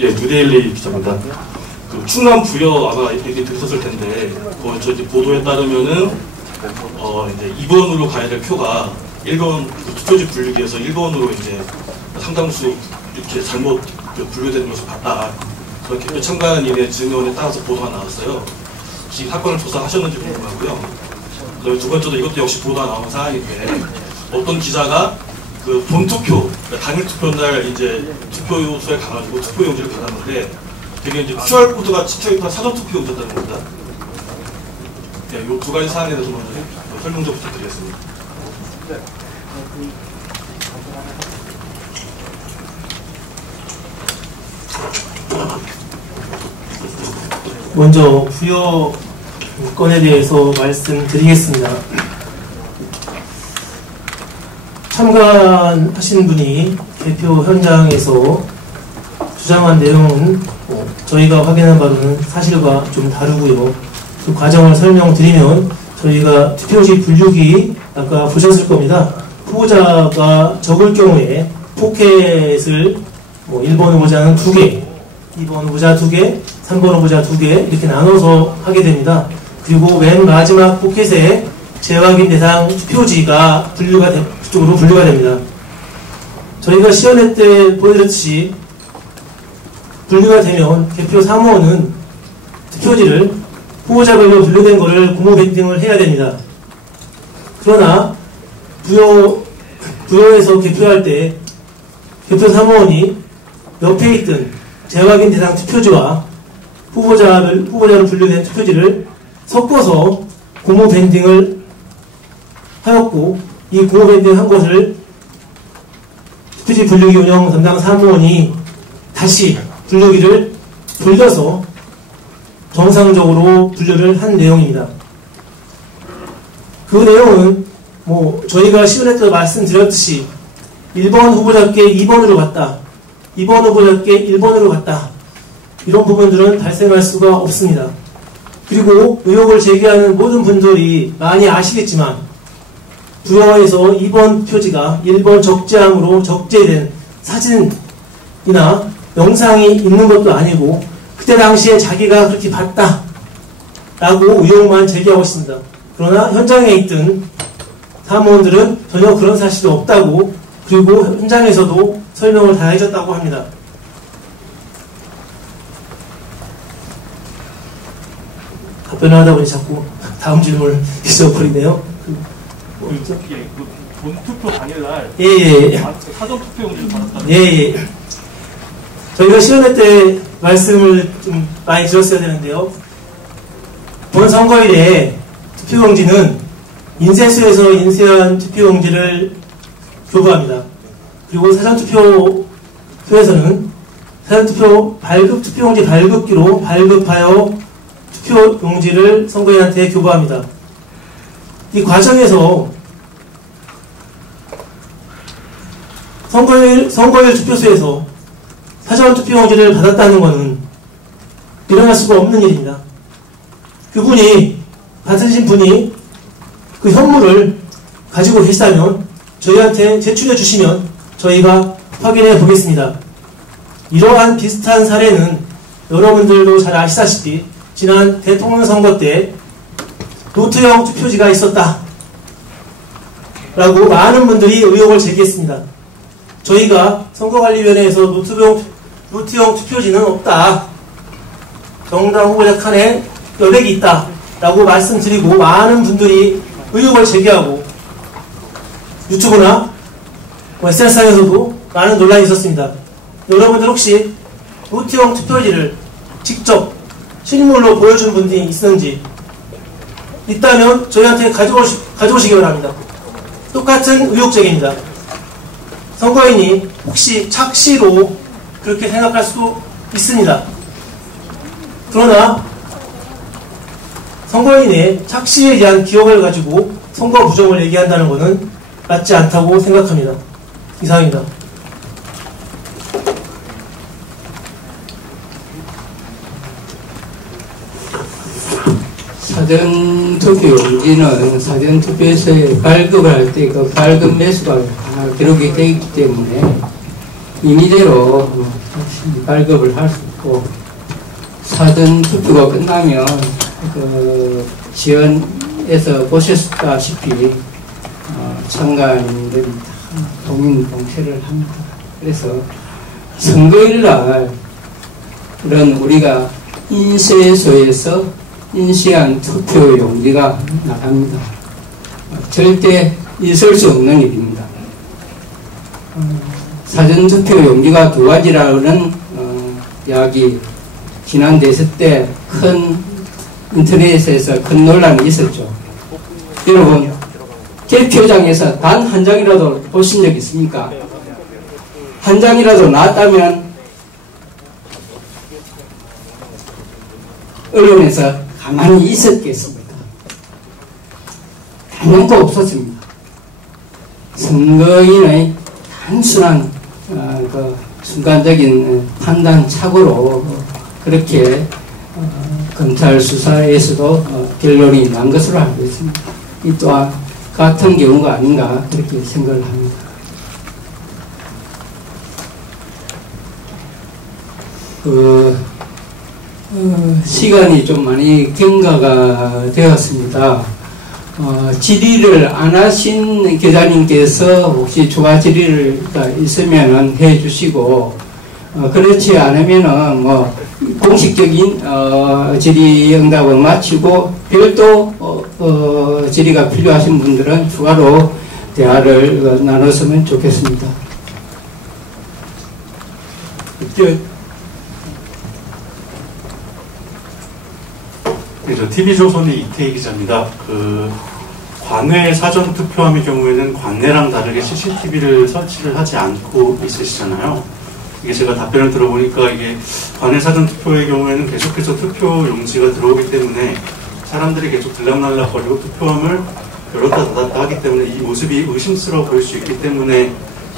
예, 뉴데일리 기자입니다. 그 충남 부여 아마 얘기 들으셨을 텐데, 저 이제 보도에 따르면은 이제 2번으로 가야 될 표가 1번 그 투표지 분류기에서 1번으로 이제 상당수 이렇게 잘못 분류되는 것을 봤다. 그런 개표 참관인의 증언에 따라서 보도가 나왔어요. 혹시 사건을 조사하셨는지 궁금하고요. 두 번째도 이것도 역시 보도가 나온 사안인데, 어떤 기자가 그 본투표, 그러니까 당일 투표날 이제 투표소에 가가지고 투표용지를 받았는데, 되게 이제 QR코드가 찍혀있던 사전투표용지였다는 겁니다. 네, 이 두 가지 사안에 대해서 먼저 설명 좀 부탁드리겠습니다. 먼저 부여 건에 대해서 말씀드리겠습니다. 참관하신 분이 개표 현장에서 주장한 내용은 저희가 확인한 바로는 사실과 좀 다르고요. 그 과정을 설명드리면, 저희가 투표지 분류기 아까 보셨을 겁니다. 후보자가 적을 경우에 포켓을 1번 후보자는 2개, 2번 후보자 2개, 3번 후보자 2개 이렇게 나눠서 하게 됩니다. 그리고 맨 마지막 포켓에 재확인 대상 투표지가 그쪽으로 분류가 됩니다. 저희가 시연회 때 보여드렸듯이 분류가 되면 개표 사무원은 투표지를 후보자별로 분류된 것을 고무 밴딩을 해야 됩니다. 그러나 부여에서 개표할 때 개표 사무원이 옆에 있던 재확인 대상 투표지와 후보자로 분류된 투표지를 섞어서 고무 밴딩을 하였고, 이 고무 밴딩 한 것을 투표지 분류기 운영 담당 사무원이 다시 분류기를 돌려서 정상적으로 분류를 한 내용입니다. 그 내용은 저희가 시연회 때 말씀드렸듯이 1번 후보자께 2번으로 갔다, 2번 후보자께 1번으로 갔다, 이런 부분들은 발생할 수가 없습니다. 그리고 의혹을 제기하는 모든 분들이 많이 아시겠지만, 부여에서 2번 표지가 1번 적재함으로 적재된 사진이나 영상이 있는 것도 아니고, 그때 당시에 자기가 그렇게 봤다 라고 의혹만 제기하고 있습니다. 그러나 현장에 있던 사무원들은 전혀 그런 사실이 없다고, 그리고 현장에서도 설명을 다 해줬다고 합니다. 답변을 하다 보니 자꾸 다음 질문을 잊어버리네요. 뭐 있죠? 예, 그 본투표 당일날 사전투표용지를 받았다. 예. 저희가 시연회 때 말씀을 좀 많이 드렸어야 되는데요. 본 선거일에 투표용지는 인쇄소에서 인쇄한 투표용지를 교부합니다. 그리고 사전투표소에서는 사전투표 투표용지 발급기로 발급하여 투표용지를 선거인한테 교부합니다. 이 과정에서 선거일 투표소에서 사전투표용지를 받았다는 것은 일어날 수가 없는 일입니다. 받으신 분이 그 현물을 가지고 계시다면 저희한테 제출해 주시면 저희가 확인해 보겠습니다. 이러한 비슷한 사례는 여러분들도 잘 아시다시피 지난 대통령 선거 때 노트형 투표지가 있었다 라고 많은 분들이 의혹을 제기했습니다. 저희가 선거관리위원회에서 노트형 투표지는 없다, 정당 후보자 칸에 여백이 있다 라고 말씀드리고, 많은 분들이 의혹을 제기하고 유튜브나 SNS상에서도 많은 논란이 있었습니다. 여러분들 혹시 노트형 투표지를 직접 실물로 보여준 분들이 있는지 있다면 저희한테 가져오시기 바랍니다. 똑같은 의혹 제기입니다. 선거인이 혹시 착시로 그렇게 생각할 수도 있습니다. 그러나 선거인의 착시에 대한 기억을 가지고 선거 부정을 얘기한다는 것은 맞지 않다고 생각합니다. 이상입니다. 사전투표용지는 사전투표소에 발급을 할 때 그 발급 매수가 다 기록이 되어 있기 때문에 임의대로 발급을 할 수 있고, 사전 투표가 끝나면 그 지연에서 보셨다시피 참가인들이 다 동인 봉쇄를 합니다. 그래서 선거일날 그런 우리가 인쇄소에서 인쇄한 투표 용지가 나갑니다. 절대 있을 수 없는 일입니다. 사전투표 용지가 두 가지라는 이야기, 지난 대선 때 큰 인터넷에서 큰 논란이 있었죠. 여러분, 개표장에서 단 한 장이라도 보신 적 있습니까? 한 장이라도 나왔다면 언론에서 가만히 있었겠습니까? 단연코 없었습니다. 선거인의 단순한 그 순간적인 판단 착오로 그렇게 검찰 수사에서도 결론이 난 것으로 알고 있습니다. 이 또한 같은 경우가 아닌가 그렇게 생각을 합니다. 시간이 좀 많이 경과가 되었습니다. 질의를 안 하신 기자님께서 혹시 추가 질의가 있으면 해 주시고, 그렇지 않으면은 공식적인 질의 응답을 마치고 별도 질의가 필요하신 분들은 추가로 대화를 나눴으면 좋겠습니다. 네, 저 TV조선의 이태희 기자입니다. 관외 사전 투표함의 경우에는 관내랑 다르게 CCTV를 설치를 하지 않고 있으시잖아요. 이게 제가 답변을 들어보니까 이게 관외 사전 투표의 경우에는 계속해서 투표 용지가 들어오기 때문에 사람들이 계속 들락날락거리고 투표함을 열었다 닫았다 하기 때문에 이 모습이 의심스러워 보일 수 있기 때문에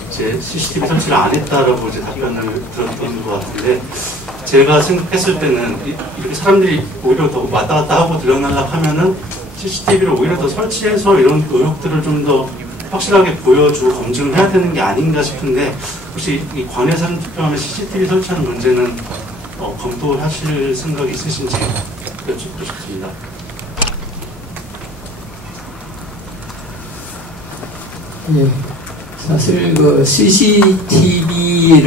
이제 CCTV 설치를 안 했다라고 이제 답변을 들었던 것 같은데, 제가 생각했을 때는 이렇게 사람들이 오히려 더 왔다 갔다 하고 들락날락 하면은 CCTV를 오히려 더 설치해서 이런 의혹들을 좀 더 확실하게 보여주고 검증을 해야 되는 게 아닌가 싶은데, 혹시 이 관외 사전 투표함에 CCTV 설치하는 문제는 검토하실 생각이 있으신지 여쭙고 싶습니다. 예, 사실 그 CCTV를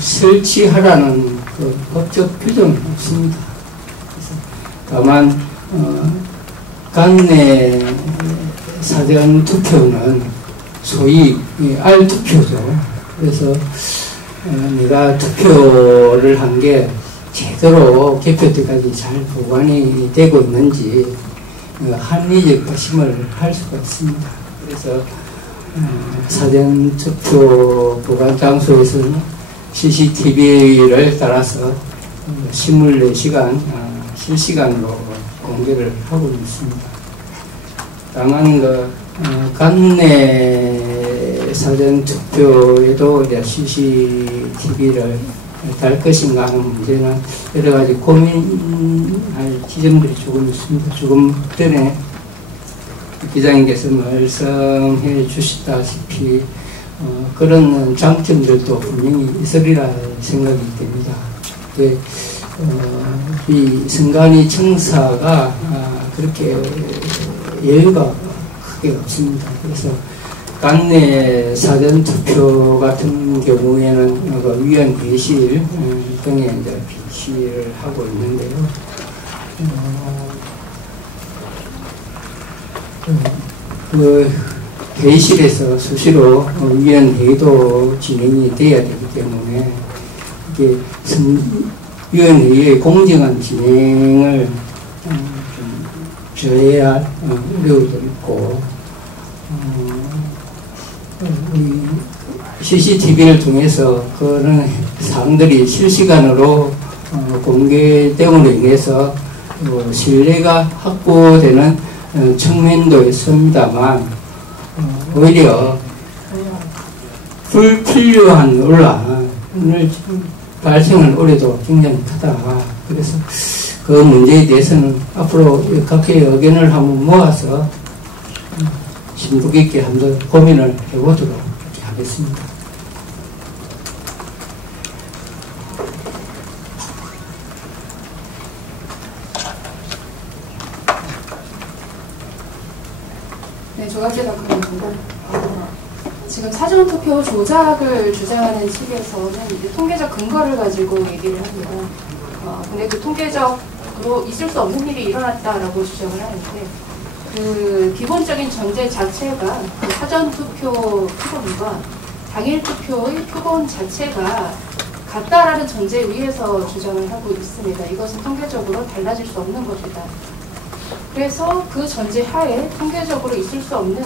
설치하라는 그 법적 규정은 없습니다. 다만 관내 사전 투표는 소위 알투표죠. 그래서 내가 투표를 한 게 제대로 개표 때까지 잘 보관이 되고 있는지 합리적 의심을 할 수가 있습니다. 그래서 사전 투표 보관 장소에서는 CCTV를 따라서 24시간 실시간으로 공개를 하고 있습니다. 다만 관내 사전 투표에도 이제 CCTV를 달 것인가 하는 문제는 여러 가지 고민할 지점들이 조금 있습니다. 조금 전에 기자님께서 말씀해 주시다시피 그런 장점들도 분명히 있으리라 생각이 됩니다. 네, 이 선관위 청사가 그렇게 여유가 크게 없습니다. 그래서 관내 사전 투표 같은 경우에는 위원 회의실 등에 이제 비시를 하고 있는데요. 그 회의실에서 수시로 위원 회의도 진행이 돼야 되기 때문에 이게 위원 회의의 공정한 진행을 저해야 어려움도 있고, CCTV를 통해서 그런 사항들이 실시간으로 공개됨으로 인해서 신뢰가 확보되는 측면도 있습니다만, 오히려 불필요한 논란을 발생할 우려도 굉장히 크다. 그래서 그 문제에 대해서는 앞으로 각계의 의견을 한번 모아서 심도 깊게 한번 고민을 해보도록 하겠습니다. 두 가지 답변입니다. 지금 사전투표 조작을 주장하는 측에서는 이제 통계적 근거를 가지고 얘기를 합니다. 근데 그 통계적으로 있을 수 없는 일이 일어났다라고 주장을 하는데, 그 기본적인 전제 자체가 그 사전투표 표본과 당일투표의 표본 자체가 같다라는 전제에 의해서 주장을 하고 있습니다. 이것은 통계적으로 달라질 수 없는 것이다. 그래서 그 전제 하에 통계적으로 있을 수 없는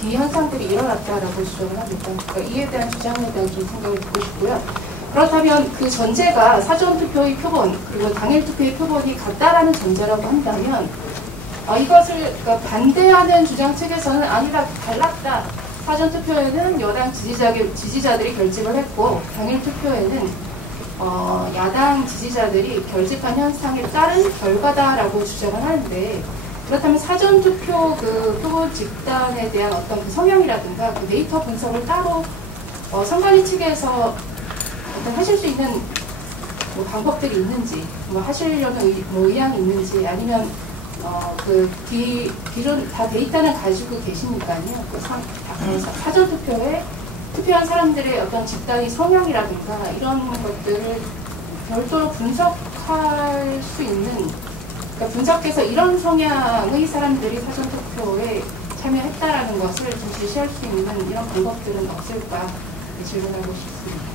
기현상들이 일어났다라고 주장을 합니다. 그러니까 이에 대한 주장에 대한 좀 생각을 듣고 싶고요. 그렇다면 그 전제가 사전투표의 표본 그리고 당일투표의 표본이 같다라는 전제라고 한다면 이것을 그러니까 반대하는 주장 측에서는 아니라 달랐다. 사전투표에는 여당 지지자들이 결집을 했고 당일투표에는 야당 지지자들이 결집한 현상에 따른 결과다라고 주장을 하는데, 그렇다면 사전투표 그 표본 집단에 대한 어떤 그 성향이라든가 그 데이터 분석을 따로 선관위 측에서 어떤 하실 수 있는 뭐 방법들이 있는지, 뭐 하시려는 의향이 있는지, 아니면 기존 다 데이터는 가지고 계시니까요. 사전투표에 투표한 사람들의 어떤 집단의 성향이라든가 이런 것들을 별도로 분석할 수 있는, 그러니까 분석해서 이런 성향의 사람들이 사전투표에 참여했다라는 것을 좀 제시할 수 있는 이런 방법들은 없을까 질문하고 싶습니다.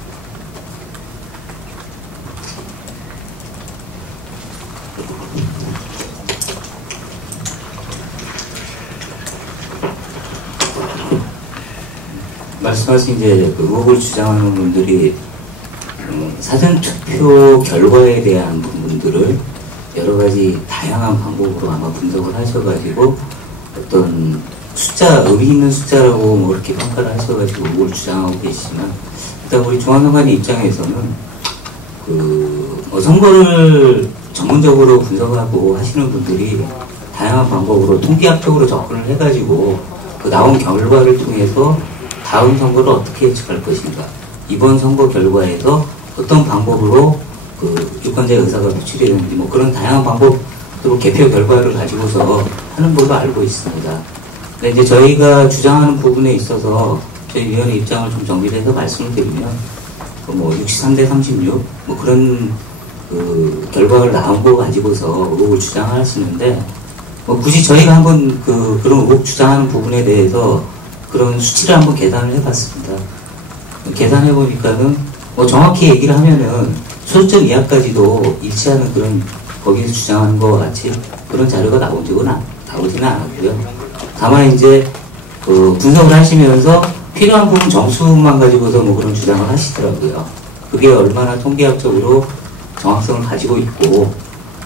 말씀하신 이제 그 의혹을 주장하는 분들이 사전투표 결과에 대한 부분들을 여러 가지 다양한 방법으로 아마 분석을 하셔가지고 어떤 숫자, 의미 있는 숫자라고 뭐 이렇게 평가를 하셔가지고 의혹을 주장하고 계시지만, 일단 우리 중앙선관위 입장에서는 선거를 전문적으로 분석하고 하시는 분들이 다양한 방법으로 통계학적으로 접근을 해가지고 그 나온 결과를 통해서 다음 선거를 어떻게 예측할 것인가, 이번 선거 결과에서 어떤 방법으로 그 유권자의 의사가 표출이 되는지, 뭐 그런 다양한 방법으로 개표 결과를 가지고서 하는 걸로 알고 있습니다. 근데 이제 저희가 주장하는 부분에 있어서 저희 위원회 입장을 좀 정리를 해서 말씀을 드리면, 뭐 63대 36, 뭐 그런 그 결과를 나온 거 가지고서 의혹을 주장하시는데, 뭐 굳이 저희가 한번 그런 의혹 주장하는 부분에 대해서 그런 수치를 한번 계산을 해봤습니다. 계산해 보니까는 뭐 정확히 얘기를 하면은 소수점 이하까지도 일치하는 그런 거기서 주장하는 것과 같이 그런 자료가 나오지는 않았고요. 다만 이제 분석을 하시면서 필요한 부분 정수만 가지고서 뭐 그런 주장을 하시더라고요. 그게 얼마나 통계학적으로 정확성을 가지고 있고,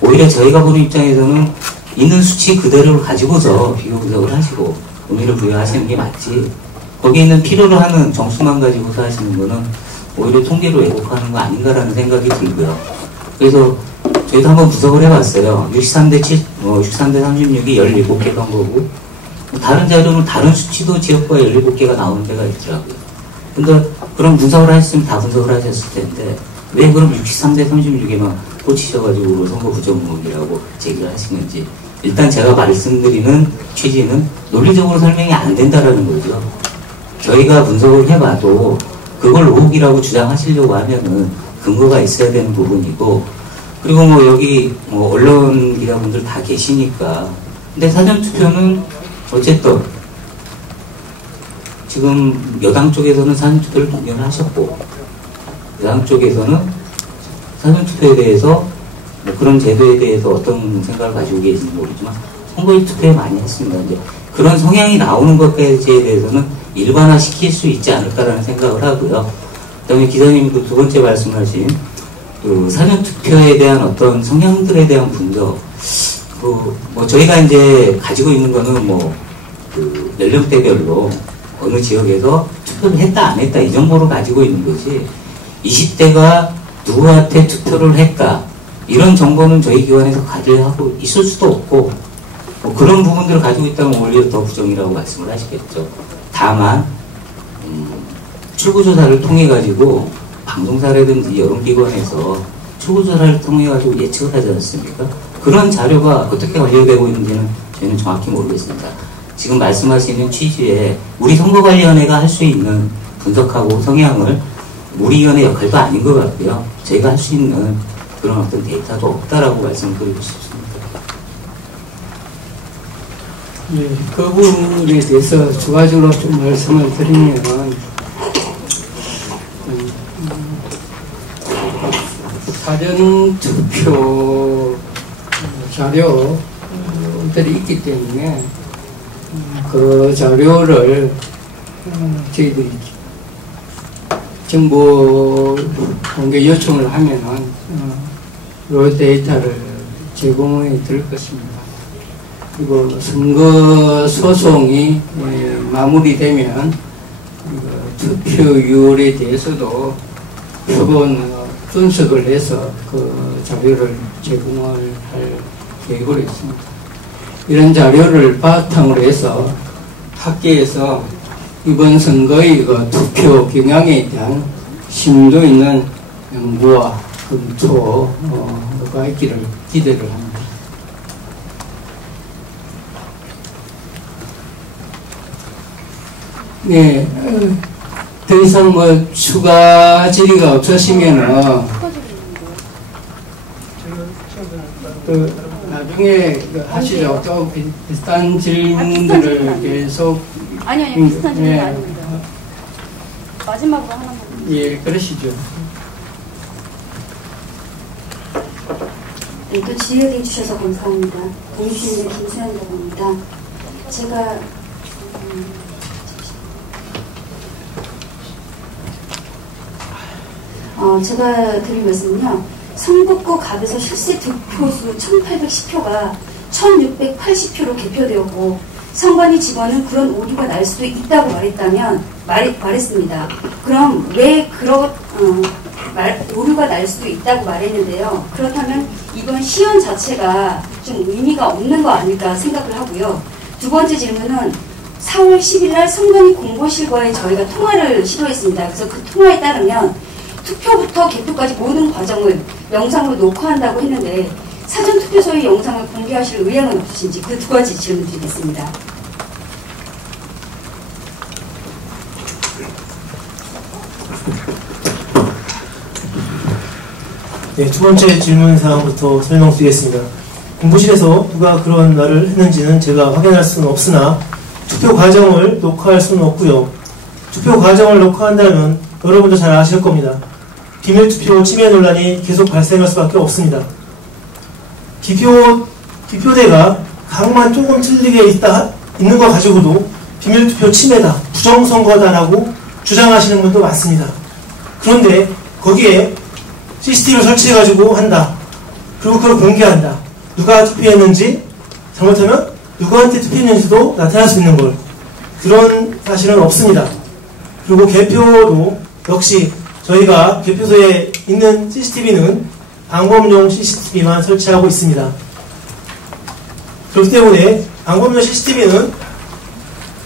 오히려 저희가 보는 입장에서는 있는 수치 그대로를 가지고서 비교 분석을 하시고 의미를 부여하시는 게 맞지, 거기에 있는 필요로 하는 정수만 가지고서 하시는 거는 오히려 통계로 왜곡하는 거 아닌가라는 생각이 들고요. 그래서 저희도 한번 분석을 해봤어요. 63대 36이 17개 선거고, 다른 자료는 다른 수치도 지역과 17개가 나오는 데가 있더라고요. 근데 그런 분석을 하셨으면 다 분석을 하셨을 텐데, 왜 그럼 63대 36에만 꽂히셔가지고 선거 부정의혹이라고 제기를 하시는지, 일단 제가 말씀드리는 취지는 논리적으로 설명이 안 된다라는 거죠. 저희가 분석을 해봐도 그걸 의혹이라고 주장하시려고 하면은 근거가 있어야 되는 부분이고, 그리고 뭐 여기 뭐 언론 기자분들 다 계시니까. 근데 사전투표는 어쨌든 지금 여당 쪽에서는 사전투표를 동의를 하셨고, 여당 쪽에서는 사전투표에 대해서 뭐 그런 제도에 대해서 어떤 생각을 가지고 계신지 모르지만 선거일 투표에 많이 했습니다. 이제 그런 성향이 나오는 것까지에 대해서는 일반화시킬 수 있지 않을까라는 생각을 하고요. 그다음에 기자님이 그 두 번째 말씀하신 그 사전투표에 대한 어떤 성향들에 대한 분석, 뭐 저희가 이제 가지고 있는 거는 뭐 그 연령대별로 어느 지역에서 투표를 했다 안 했다 이 정보를 가지고 있는 거지, 20대가 누구한테 투표를 했다 이런 정보는 저희 기관에서 가져하고 있을 수도 없고, 뭐 그런 부분들을 가지고 있다면 오히려 더 부정이라고 말씀을 하시겠죠. 다만 출구조사를 통해 가지고 방송사라든지 여론기관에서 출구조사를 통해 가지고 예측을 하지 않습니까? 그런 자료가 어떻게 관리되고 있는지는 저희는 정확히 모르겠습니다. 지금 말씀하시는 취지에 우리 선거관리위원회가 할 수 있는 분석하고 성향을 우리 위원회 역할도 아닌 것 같고요. 저희가 할 수 있는 그런 어떤 데이터도 없다라고 말씀드리고 싶습니다. 네, 그 부분에 대해서 추가적으로 좀 말씀을 드리면, 사전투표 자료들이 있기 때문에 그 자료를 저희들이 정보 공개 요청을 하면은 이 데이터를 제공해 드릴 것입니다. 그리고 선거 소송이 마무리되면 투표율에 대해서도 표본 분석을 해서 그 자료를 제공을 할 계획으로 있습니다. 이런 자료를 바탕으로 해서 학계에서 이번 선거의 그 투표 경향에 대한 심도 있는 연구와 검토가 있기를 기대를 합니다. 네, 더 이상 뭐 추가 질의가 없으시면은 나중에 하시죠. 또 비슷한 질문들을 계속. 아니 비슷한 질문 아닙니다. 마지막으로 하나만. 예, 그러시죠. 네, 또 질의해 주셔서 감사합니다. 공유시민의 김수현이라고 합니다. 제가 드린 말씀은요, 성북구 갑에서 실제 득표수 1810표가 1680표로 개표되었고, 선관위 직원은 그런 오류가 날 수도 있다고 말했습니다. 그럼 왜 오류가 날 수도 있다고 말했는데요. 그렇다면 이번 시연 자체가 좀 의미가 없는 거 아닐까 생각을 하고요. 두 번째 질문은 4월 10일 날 선관위 공보실과의 저희가 통화를 시도했습니다. 그래서 그 통화에 따르면 투표부터 개표까지 모든 과정을 영상으로 녹화한다고 했는데 사전투표소의 영상을 공개하실 의향은 없으신지 그 두 가지 질문 드리겠습니다. 네, 두 번째 질문 사항부터 설명드리겠습니다. 공보실에서 누가 그런 말을 했는지는 제가 확인할 수는 없으나 투표 과정을 녹화할 수는 없고요. 투표 과정을 녹화한다면 여러분도 잘 아실 겁니다. 비밀투표 침해 논란이 계속 발생할 수밖에 없습니다. 기표대가 각만 조금 틀리게 있는 거 가지고도 비밀투표 침해다, 부정선거다라고 주장하시는 분도 많습니다. 그런데 거기에 CCTV를 설치해가지고 한다. 그리고 그걸 공개한다. 누가 투표했는지, 잘못하면 누구한테 투표했는지도 나타날 수 있는 걸. 그런 사실은 없습니다. 그리고 개표도 역시 저희가 개표소에 있는 CCTV는 방범용 CCTV만 설치하고 있습니다. 그렇기 때문에 방범용 CCTV는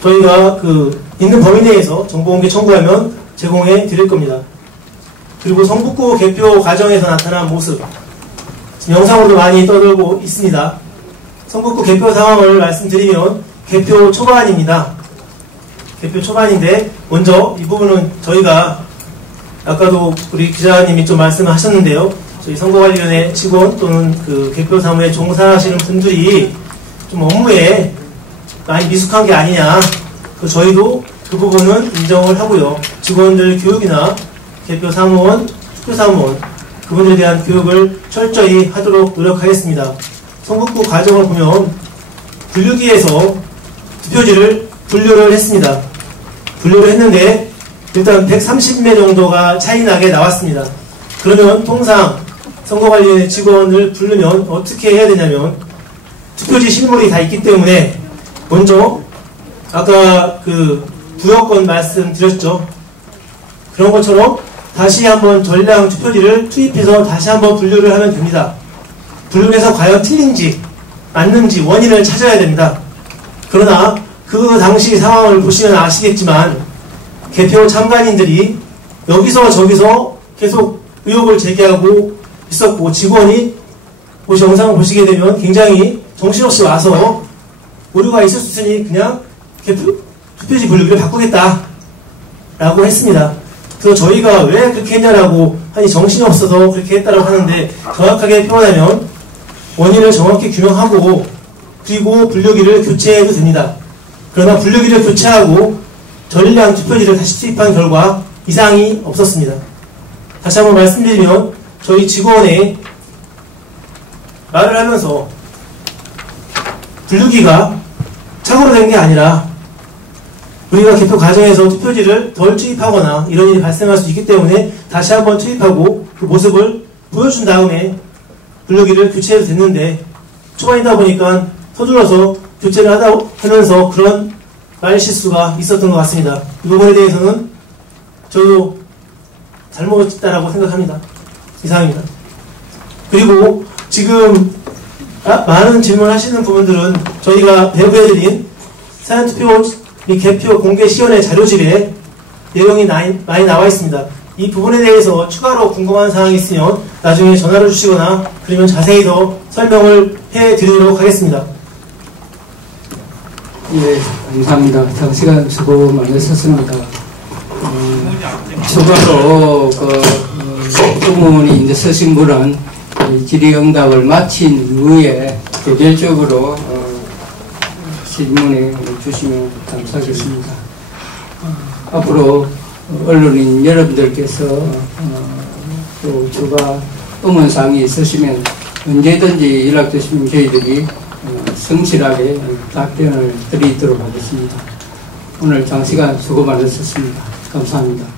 저희가 있는 범위 내에서 정보공개 청구하면 제공해 드릴 겁니다. 그리고 성북구 개표 과정에서 나타난 모습, 지금 영상으로도 많이 떠들고 있습니다. 성북구 개표 상황을 말씀드리면 개표 초반입니다. 개표 초반인데 먼저 이 부분은 저희가 아까도 우리 기자님이 좀 말씀하셨는데요. 저희 선거관리위원회 직원 또는 개표 사무에 종사하시는 분들이 좀 업무에 많이 미숙한 게 아니냐. 저희도 그 부분은 인정을 하고요. 직원들 교육이나 개표 사무원, 투표 사무원 그분들에 대한 교육을 철저히 하도록 노력하겠습니다. 성북구 과정을 보면 분류기에서 투표지를 분류를 했습니다. 분류를 했는데 일단 130매 정도가 차이나게 나왔습니다. 그러면 통상 선거관리위원회 직원을 부르면 어떻게 해야 되냐면 투표지 실물이 다 있기 때문에 먼저 아까 부여권 말씀드렸죠. 그런 것처럼 다시 한번 전량 투표지를 투입해서 다시 한번 분류를 하면 됩니다. 분류해서 과연 틀린지 맞는지 원인을 찾아야 됩니다. 그러나 그 당시 상황을 보시면 아시겠지만 개표 참관인들이 여기서 저기서 계속 의혹을 제기하고 있었고 직원이 영상을 보시게 되면 굉장히 정신없이 와서 오류가 있을 수 있으니 그냥 투표지 분류기를 바꾸겠다라고 했습니다. 그래서 저희가 왜 그렇게 했냐라고 아니 정신이 없어서 그렇게 했다라고 하는데 정확하게 표현하면 원인을 정확히 규명하고 그리고 분류기를 교체해도 됩니다. 그러나 분류기를 교체하고 전량 투표지를 다시 투입한 결과 이상이 없었습니다. 다시 한번 말씀드리면 저희 직원의 말을 하면서 분류기가 착오로 된 게 아니라 우리가 개표 과정에서 투표지를 덜 투입하거나 이런 일이 발생할 수 있기 때문에 다시 한번 투입하고 그 모습을 보여준 다음에 분류기를 교체해도 됐는데 초반이다 보니까 서둘러서 교체를 하면서 그런 말 실수가 있었던 것 같습니다. 이 부분에 대해서는 저도 잘못했다라고 생각합니다. 이상입니다. 그리고 지금 많은 질문을 하시는 부분들은 저희가 배부해드린 사전투표 및 개표 공개 시연의 자료집에 내용이 많이 나와 있습니다. 이 부분에 대해서 추가로 궁금한 사항이 있으면 나중에 전화를 주시거나 그러면 자세히 더 설명을 해드리도록 하겠습니다. 예, 감사합니다. 장시간 수고 많으셨습니다. 추가로 의문이 이제 쓰신 분은 질의응답을 마친 이후에 개별적으로 질문해 주시면 감사하겠습니다. 앞으로 언론인 여러분들께서 또 추가 의문사항이 있으시면 언제든지 연락 주시면 저희들이 성실하게 답변을 드리도록 하겠습니다. 오늘 장시간 수고 많으셨습니다. 감사합니다.